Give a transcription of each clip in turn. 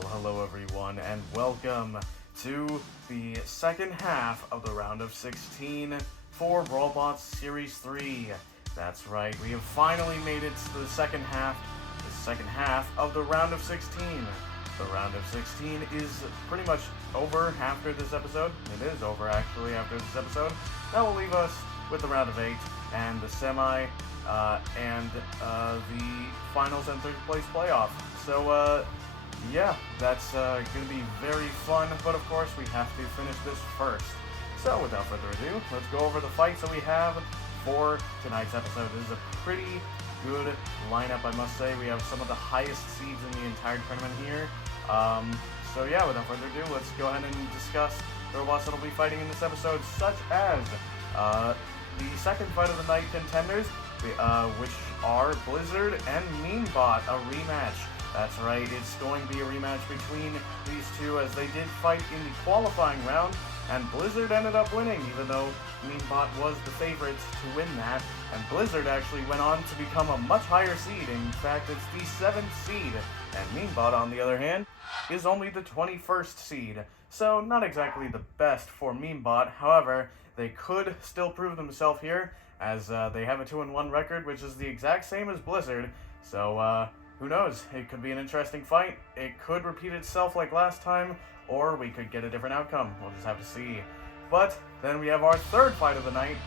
Well, hello everyone, and welcome to the second half of the round of 16 for Brawlbots Series 3. That's right, we have finally made it to the second half of the round of 16. The round of 16 is pretty much over after this episode. It is over, actually, after this episode. That will leave us with the round of 8 and the semi, and the finals and third place playoff. So, yeah, that's going to be very fun, but of course we have to finish this first. So, without further ado, let's go over the fights that we have for tonight's episode. This is a pretty good lineup, I must say. We have some of the highest seeds in the entire tournament here. So yeah, without further ado, let's go ahead and discuss the robots that will be fighting in this episode, such as the second fight of the night contenders, which are Blizzard and Meanbot, a rematch. That's right, it's going to be a rematch between these two, as they did fight in the qualifying round, and Blizzard ended up winning, even though Meanbot was the favorite to win that, and Blizzard actually went on to become a much higher seed. In fact, it's the 7th seed, and Meanbot, on the other hand, is only the 21st seed. So, not exactly the best for Meanbot. However, they could still prove themselves here, as they have a 2-1 record, which is the exact same as Blizzard. So, who knows? It could be an interesting fight. It could repeat itself like last time, or we could get a different outcome. We'll just have to see. But then we have our third fight of the night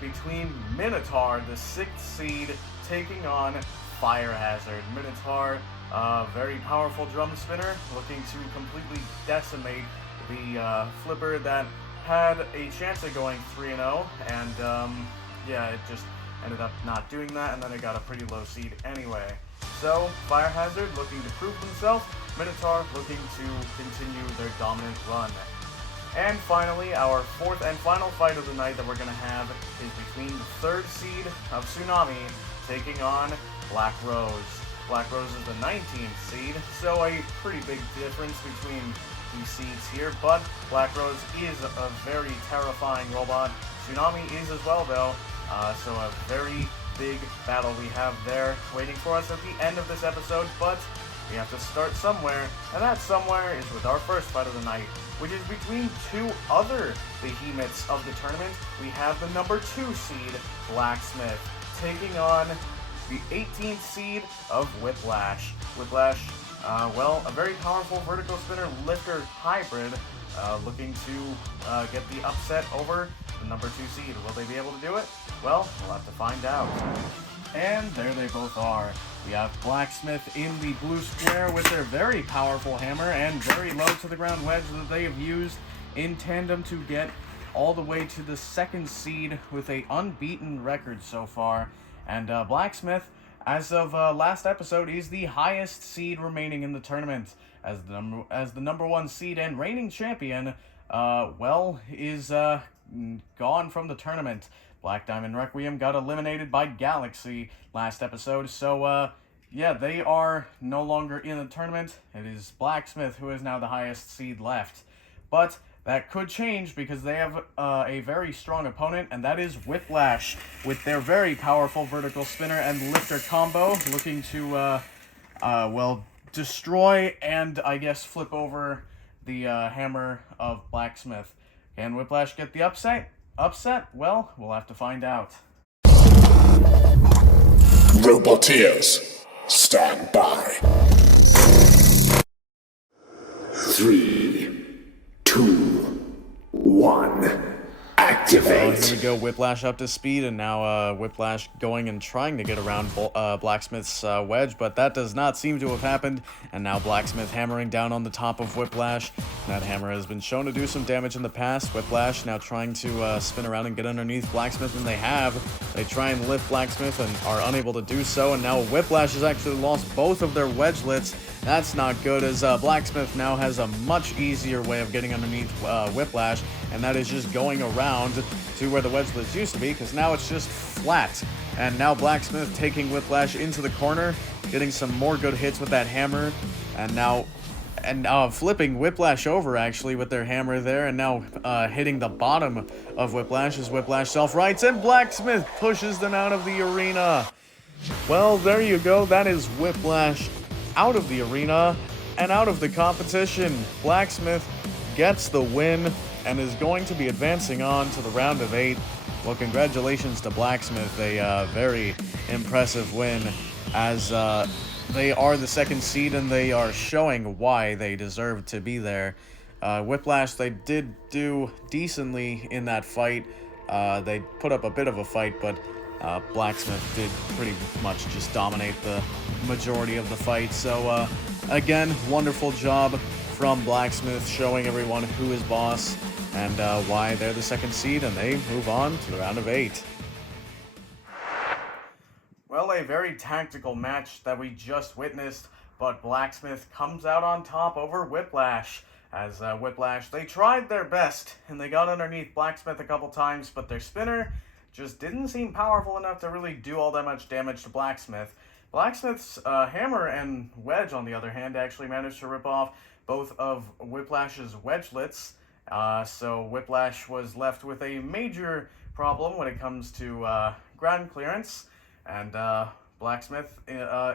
between Minotaur, the 6th seed, taking on Fire Hazard. Minotaur, very powerful drum spinner, looking to completely decimate the flipper that had a chance of going 3-0, and yeah, it just ended up not doing that, and then it got a pretty low seed anyway. So, Fire Hazard looking to prove themselves, Minotaur looking to continue their dominant run. And finally, our fourth and final fight of the night that we're going to have is between the 3rd seed of Tsunami taking on Black Rose. Black Rose is the 19th seed, so a pretty big difference between these seeds here, but Black Rose is a very terrifying robot. Tsunami is as well, though, so a very big battle we have there waiting for us at the end of this episode, but we have to start somewhere, and that somewhere is with our first fight of the night, which is between two other behemoths of the tournament. We have the number 2 seed, Blacksmith, taking on the 18th seed of Whiplash. Whiplash, well, a very powerful vertical spinner lifter hybrid, looking to get the upset over the number 2 seed. Will they be able to do it? Well, we'll have to find out. And there they both are. We have Blacksmith in the blue square with their very powerful hammer and very low to the ground wedge that they have used in tandem to get all the way to the 2nd seed with a unbeaten record so far. And Blacksmith, as of last episode, is the highest seed remaining in the tournament, as the number 1 seed and reigning champion, well, is gone from the tournament. Black Diamond Requiem got eliminated by Galaxy last episode, so yeah, they are no longer in the tournament. It is Blacksmith who is now the highest seed left. But that could change because they have a very strong opponent, and that is Whiplash, with their very powerful vertical spinner and lifter combo, looking to, well, destroy and, I guess, flip over the hammer of Blacksmith. Can Whiplash get the upset? Well, we'll have to find out. Roboteers, stand by. 3, 2, 1. Activate. Here we go, Whiplash up to speed, and now Whiplash going and trying to get around Blacksmith's wedge, but that does not seem to have happened, and now Blacksmith hammering down on the top of Whiplash. That hammer has been shown to do some damage in the past. Whiplash now trying to spin around and get underneath Blacksmith, and they have. They try and lift Blacksmith and are unable to do so, and now Whiplash has actually lost both of their wedgelets. That's not good, as Blacksmith now has a much easier way of getting underneath Whiplash, and that is just going around to where the wedgelets used to be, because now it's just flat. And now Blacksmith taking Whiplash into the corner, getting some more good hits with that hammer, and now flipping Whiplash over, actually, with their hammer there, and now hitting the bottom of Whiplash as Whiplash self-rights, and Blacksmith pushes them out of the arena. Well, there you go. That is Whiplash out of the arena. and out of the competition. Blacksmith gets the win and is going to be advancing on to the round of 8. Well, congratulations to Blacksmith, a very impressive win, as they are the second seed and they are showing why they deserve to be there. Whiplash, they did do decently in that fight. They put up a bit of a fight, but Blacksmith did pretty much just dominate the majority of the fight. So, again, wonderful job from Blacksmith, showing everyone who is boss and why they're the second seed, and they move on to the round of 8. Well, a very tactical match that we just witnessed, but Blacksmith comes out on top over Whiplash. As Whiplash, they tried their best, and they got underneath Blacksmith a couple times, but their spinner just didn't seem powerful enough to really do all that much damage to Blacksmith. Blacksmith's hammer and wedge, on the other hand, actually managed to rip off both of Whiplash's wedgelets. So Whiplash was left with a major problem when it comes to ground clearance, and Blacksmith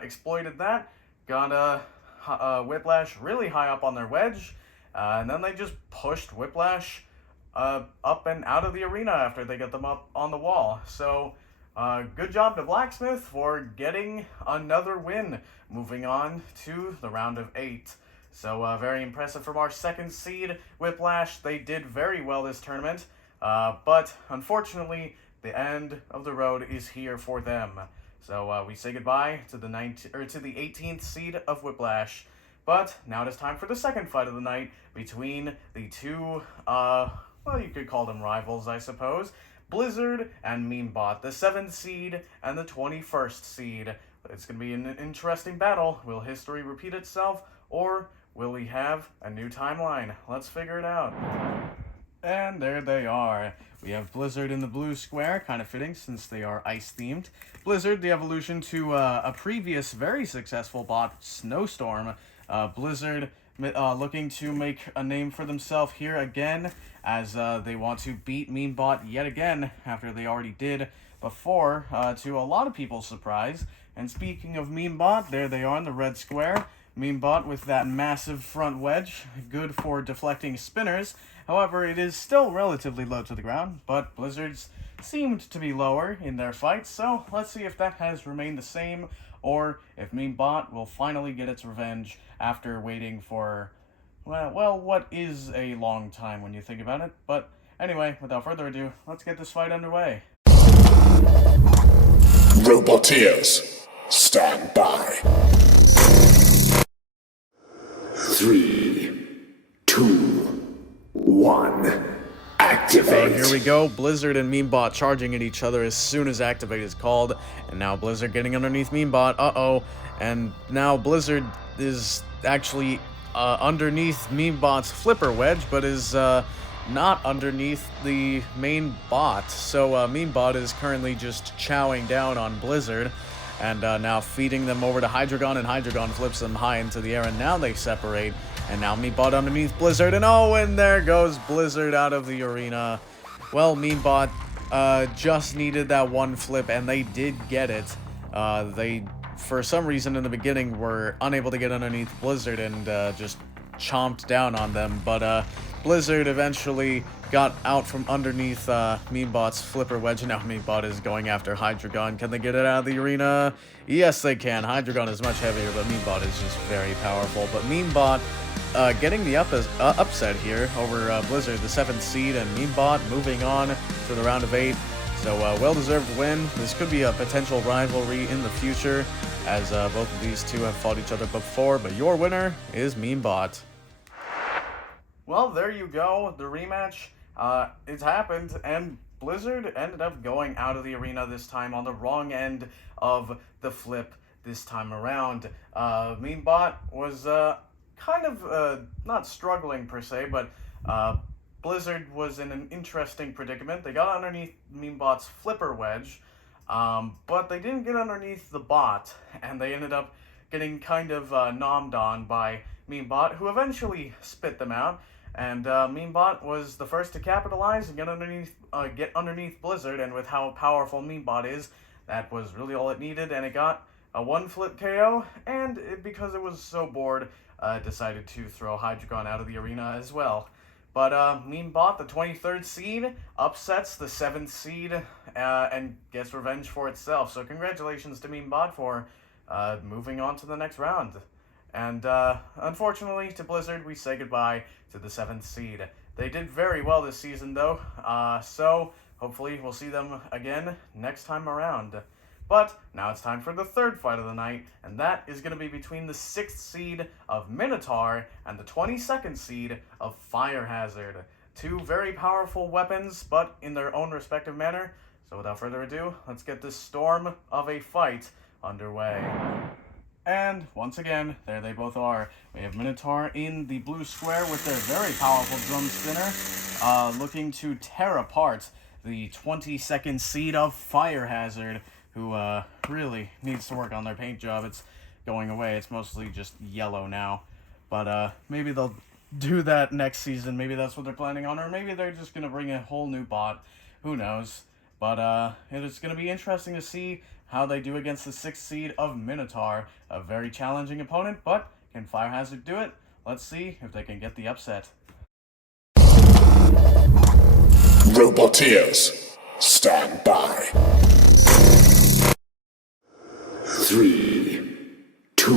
exploited that, got Whiplash really high up on their wedge, and then they just pushed Whiplash up and out of the arena after they get them up on the wall. So good job to Blacksmith for getting another win, moving on to the round of 8. So very impressive from our second seed, Whiplash. They did very well this tournament, but unfortunately, the end of the road is here for them. So we say goodbye to the 18th seed of Whiplash. But now it is time for the second fight of the night between the two, well, you could call them rivals, I suppose. Blizzard and Memebot, the 7th seed and the 21st seed. It's going to be an interesting battle. Will history repeat itself, or will we have a new timeline? Let's figure it out. And there they are. We have Blizzard in the blue square, kind of fitting since they are ice-themed. Blizzard, the evolution to a previous very successful bot, Snowstorm. Blizzard looking to make a name for themselves here again, as they want to beat Memebot yet again, after they already did before, to a lot of people's surprise. And speaking of Memebot, there they are in the red square. Memebot with that massive front wedge, good for deflecting spinners. However, it is still relatively low to the ground, but Blizzard's seemed to be lower in their fights, so let's see if that has remained the same, or if Memebot will finally get its revenge after waiting for, well, what is a long time when you think about it. But anyway, without further ado, let's get this fight underway. Roboteers, stand by. 3, 2, 1, activate. Here we go, Blizzard and Memebot charging at each other as soon as activate is called, and now Blizzard getting underneath Memebot, and now Blizzard is actually underneath Memebot's flipper wedge, but is not underneath the main bot, so Memebot is currently just chowing down on Blizzard, and now feeding them over to Hydreigon, and Hydreigon flips them high into the air, and now they separate, and now Memebot underneath Blizzard, and and there goes Blizzard out of the arena. Well, Memebot just needed that one flip, and they did get it. They, for some reason in the beginning, were unable to get underneath Blizzard and just chomped down on them, but Blizzard eventually got out from underneath Memebot's flipper wedge, and now Memebot is going after Hydreigon. Can they get it out of the arena? Yes, they can. Hydreigon is much heavier, but Memebot is just very powerful. But Memebot getting the upset here over Blizzard, the 7th seed, and Memebot moving on to the round of 8. So, well-deserved win. This could be a potential rivalry in the future, as both of these two have fought each other before, but your winner is Memebot. Well, there you go, the rematch. It's happened, and Blizzard ended up going out of the arena this time on the wrong end of the flip this time around. Memebot was kind of not struggling per se, but Blizzard was in an interesting predicament. They got underneath Memebot's flipper wedge, but they didn't get underneath the bot, and they ended up getting kind of nommed on by Memebot, who eventually spit them out. And Memebot was the first to capitalize and get underneath Blizzard, and with how powerful Memebot is, that was really all it needed, and it got a one-flip KO, and because it was so bored, decided to throw Hydreigon out of the arena as well. But Meanbot, the 23rd seed, upsets the 7th seed and gets revenge for itself. So congratulations to Meanbot for moving on to the next round. And unfortunately, to Blizzard, we say goodbye to the 7th seed. They did very well this season, though, so hopefully we'll see them again next time around. But now it's time for the third fight of the night, and that is going to be between the 6th seed of Minotaur and the 22nd seed of Fire Hazard. Two very powerful weapons, but in their own respective manner. So without further ado, let's get this storm of a fight underway. And once again, there they both are. We have Minotaur in the blue square with their very powerful drum spinner, looking to tear apart the 22nd seed of Fire Hazard, who really needs to work on their paint job. It's going away. It's mostly just yellow now. But maybe they'll do that next season. Maybe that's what they're planning on. Or maybe they're just going to bring a whole new bot. Who knows? But it is going to be interesting to see how they do against the 6th seed of Minotaur. A very challenging opponent, but can Fire Hazard do it? Let's see if they can get the upset. Roboteers, stand by. 3, 2,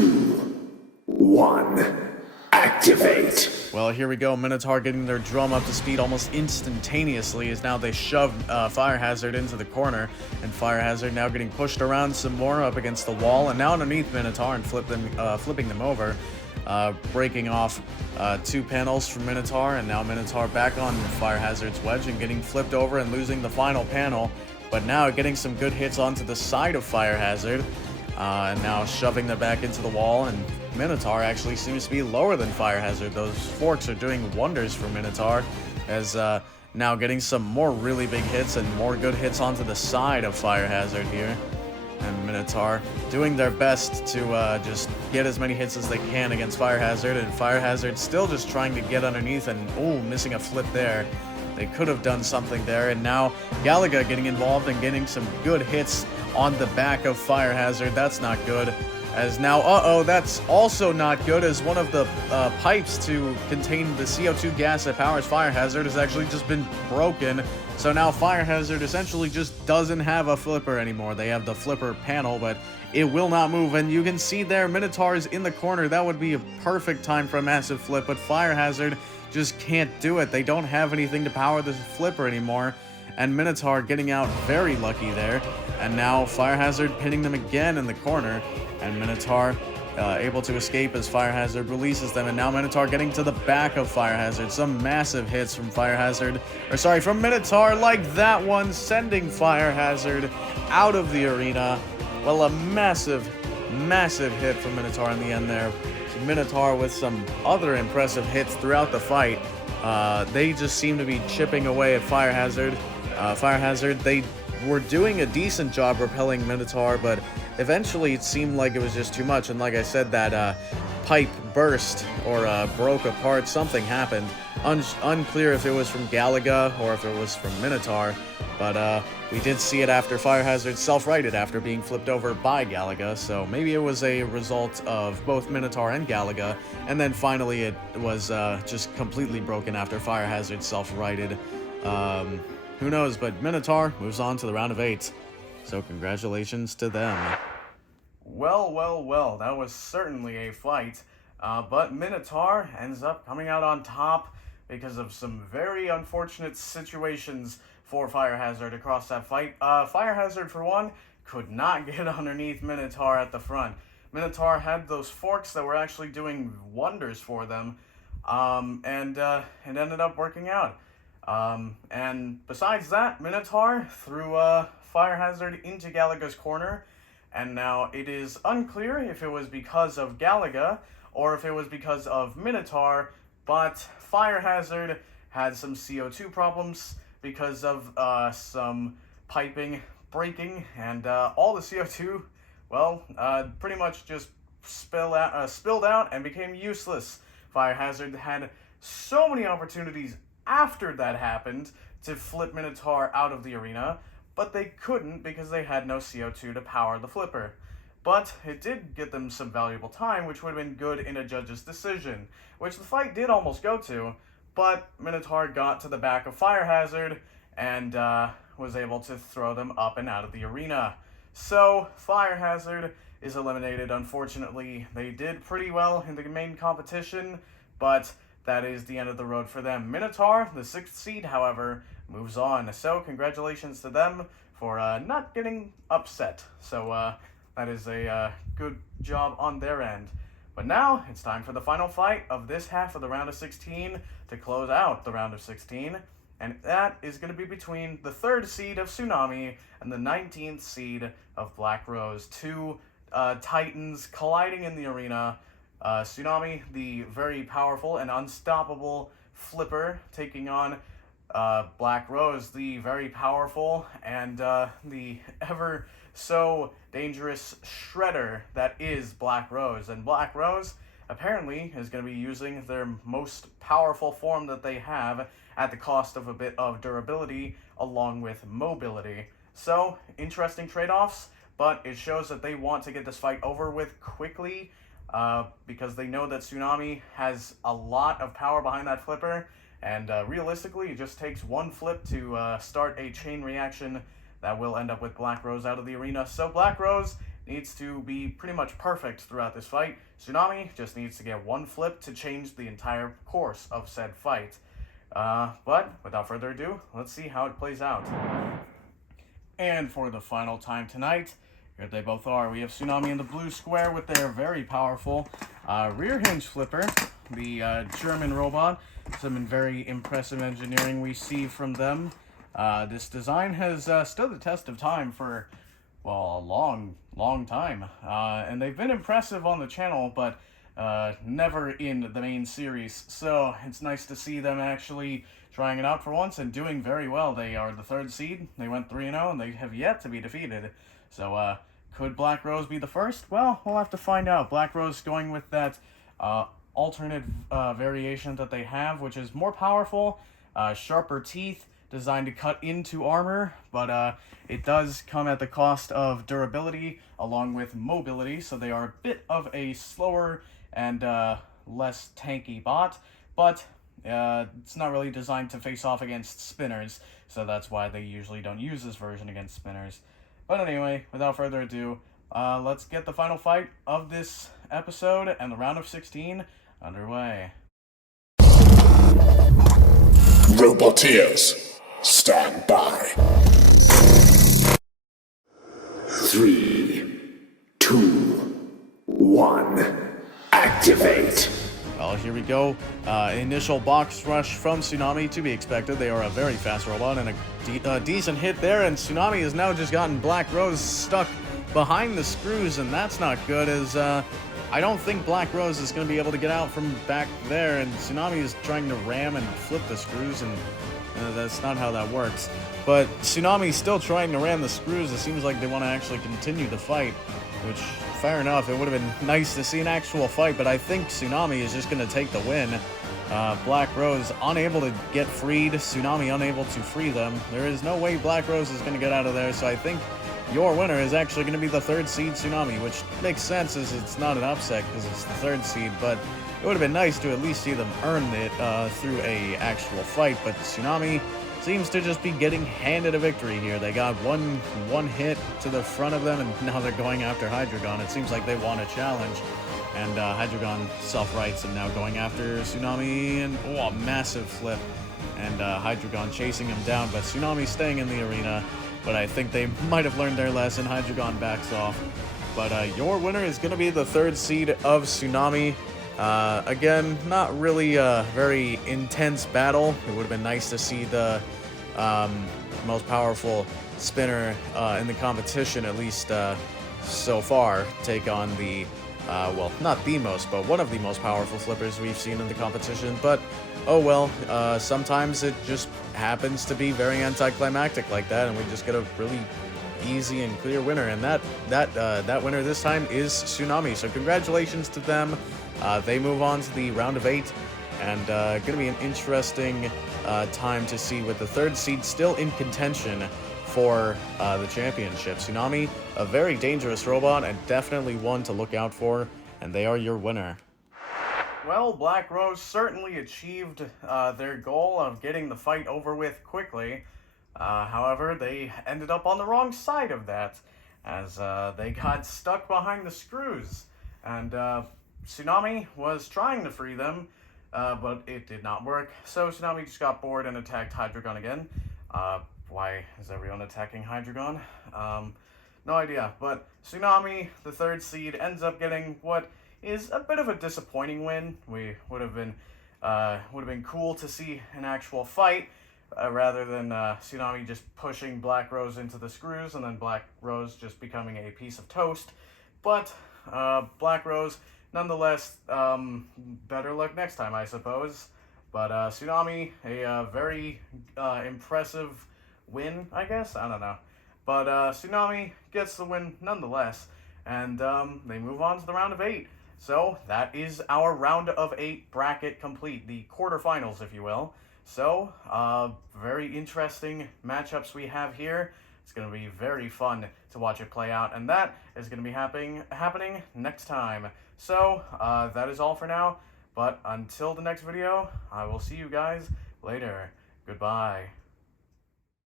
1, activate. Well, here we go. Minotaur getting their drum up to speed almost instantaneously as now they shove Fire Hazard into the corner, and Fire Hazard now getting pushed around some more up against the wall, and now underneath Minotaur and flipping them over, breaking off 2 panels from Minotaur, and now Minotaur back on Fire Hazard's wedge and getting flipped over and losing the final panel, but now getting some good hits onto the side of Fire Hazard, and now shoving them back into the wall, and Minotaur actually seems to be lower than Fire Hazard. Those forks are doing wonders for Minotaur, as now getting some more really big hits and more good hits onto the side of Fire Hazard here. And Minotaur doing their best to just get as many hits as they can against Fire Hazard, and Fire Hazard still just trying to get underneath and, missing a flip there. They could have done something there, and now Galaga getting involved and getting some good hits on the back of Fire Hazard. That's not good. As now, that's also not good, as one of the pipes to contain the CO2 gas that powers Fire Hazard has actually just been broken. So now Fire Hazard essentially just doesn't have a flipper anymore. They have the flipper panel, but it will not move. And you can see there, Minotaur is in the corner. That would be a perfect time for a massive flip, but Fire Hazard just can't do it. They don't have anything to power this flipper anymore. And Minotaur getting out very lucky there. And now Fire Hazard pinning them again in the corner. And Minotaur able to escape as Fire Hazard releases them. And now Minotaur getting to the back of Fire Hazard. Some massive hits from from Minotaur, like that one, sending Fire Hazard out of the arena. Well, a massive, massive hit from Minotaur in the end there. Minotaur with some other impressive hits throughout the fight. They just seem to be chipping away at Fire Hazard. Fire Hazard, they were doing a decent job repelling Minotaur, but eventually it seemed like it was just too much, and like I said, that pipe burst or broke apart. Something happened. Unclear if it was from Galaga or if it was from Minotaur, but we did see it after Fire Hazard self-righted after being flipped over by Galaga, so maybe it was a result of both Minotaur and Galaga, and then finally it was just completely broken after Fire Hazard self-righted. Who knows, but Minotaur moves on to the round of 8. So congratulations to them. Well, that was certainly a fight. But Minotaur ends up coming out on top because of some very unfortunate situations for Fire Hazard across that fight. Fire Hazard, for one, could not get underneath Minotaur at the front. Minotaur had those forks that were actually doing wonders for them, and it ended up working out. And besides that, Minotaur threw Fire Hazard into Galaga's corner, and now it is unclear if it was because of Galaga or if it was because of Minotaur, but Fire Hazard had some CO2 problems because of some piping breaking, and all the CO2, pretty much just spilled out and became useless. Fire Hazard had so many opportunities after that happened to flip Minotaur out of the arena, but they couldn't because they had no CO2 to power the flipper. but it did get them some valuable time, which would have been good in a judge's decision, which the fight did almost go to, but Minotaur got to the back of Fire Hazard and was able to throw them up and out of the arena. So, Fire Hazard is eliminated, unfortunately. They did pretty well in the main competition, but that is the end of the road for them. Minotaur, the 6th seed, however, moves on. So, congratulations to them for not getting upset. So, that is a good job on their end. But now, it's time for the final fight of this half of the round of 16 to close out the round of 16. And that is going to be between the 3rd seed of Tsunami and the 19th seed of Black Rose. Two titans colliding in the arena. Tsunami, the very powerful and unstoppable flipper, taking on Black Rose, the very powerful and the ever so dangerous shredder that is Black Rose. And Black Rose apparently is going to be using their most powerful form that they have at the cost of a bit of durability along with mobility. So, interesting trade-offs, but it shows that they want to get this fight over with quickly because they know that Tsunami has a lot of power behind that flipper, and realistically, it just takes one flip to start a chain reaction that will end up with Black Rose out of the arena. So Black Rose needs to be pretty much perfect throughout this fight. Tsunami just needs to get one flip to change the entire course of said fight. But without further ado, let's see how it plays out. And for the final time tonight, here they both are. We have Tsunami in the blue square with their very powerful rear hinge flipper, the German robot. Some very impressive engineering we see from them. This design has stood the test of time for, well, a long time. And they've been impressive on the channel, but never in the main series. So it's nice to see them actually trying it out for once and doing very well. They are the 3rd seed. They went 3-0, and they have yet to be defeated. So could Black Rose be the first? Well, we'll have to find out. Black Rose going with that alternate variation that they have, which is more powerful, sharper teeth, designed to cut into armor, but it does come at the cost of durability along with mobility, so they are a bit of a slower and less tanky bot, but it's not really designed to face off against spinners, so that's why they usually don't use this version against spinners. But anyway, without further ado, let's get the final fight of this episode and the round of 16 underway. Roboteers, stand by. 3, 2, 1, activate. Well, here we go. Initial box rush from Tsunami to be expected. They are a very fast robot and a decent hit there, and Tsunami has now just gotten Black Rose stuck behind the screws, and that's not good, as I don't think Black Rose is going to be able to get out from back there, and Tsunami is trying to ram and flip the screws, and that's not how that works. But Tsunami's still trying to ram the screws. It seems like they want to actually continue the fight, which, fair enough, it would have been nice to see an actual fight, but I think Tsunami is just going to take the win. Black Rose unable to get freed, Tsunami unable to free them. There is no way Black Rose is going to get out of there, so I think your winner is actually going to be the 3rd seed Tsunami, which makes sense as it's not an upset because it's the 3rd seed, but it would have been nice to at least see them earn it through a actual fight. But Tsunami seems to just be getting handed a victory here. They got one hit to the front of them, and now they're going after Hydreigon. It seems like they want a challenge, and Hydreigon self-rights and now going after Tsunami, and a massive flip, and Hydreigon chasing him down, but Tsunami staying in the arena. But I think they might have learned their lesson. Hydreigon backs off. But your winner is going to be the 3rd seed of Tsunami. Again, not really a very intense battle. It would have been nice to see the most powerful spinner in the competition, at least so far, take on the, well, not the most, but one of the most powerful flippers we've seen in the competition. But, oh well, sometimes it just happens to be very anticlimactic like that, and we just get a really easy and clear winner, and that winner this time is Tsunami. So congratulations to them. They move on to the round of 8, and going to be an interesting time to see with the 3rd seed still in contention for the championship. Tsunami, a very dangerous robot and definitely one to look out for, and they are your winner. Well, Black Rose certainly achieved their goal of getting the fight over with quickly. However, they ended up on the wrong side of that, as they got stuck behind the screws. And Tsunami was trying to free them, but it did not work. So Tsunami just got bored and attacked Hydreigon again. Why is everyone attacking Hydreigon? No idea. But Tsunami, the third seed, ends up getting what is a bit of a disappointing win. We would have been cool to see an actual fight, rather than Tsunami just pushing Black Rose into the screws and then Black Rose just becoming a piece of toast. But Black Rose, nonetheless, better luck next time, I suppose. But Tsunami, a very impressive win, I guess? I don't know. But Tsunami gets the win nonetheless, and they move on to the round of 8. So that is our round of 8 bracket complete, the quarterfinals, if you will. So, very interesting matchups we have here. It's going to be very fun to watch it play out, and that is going to be happening next time. So, that is all for now, but until the next video, I will see you guys later. Goodbye.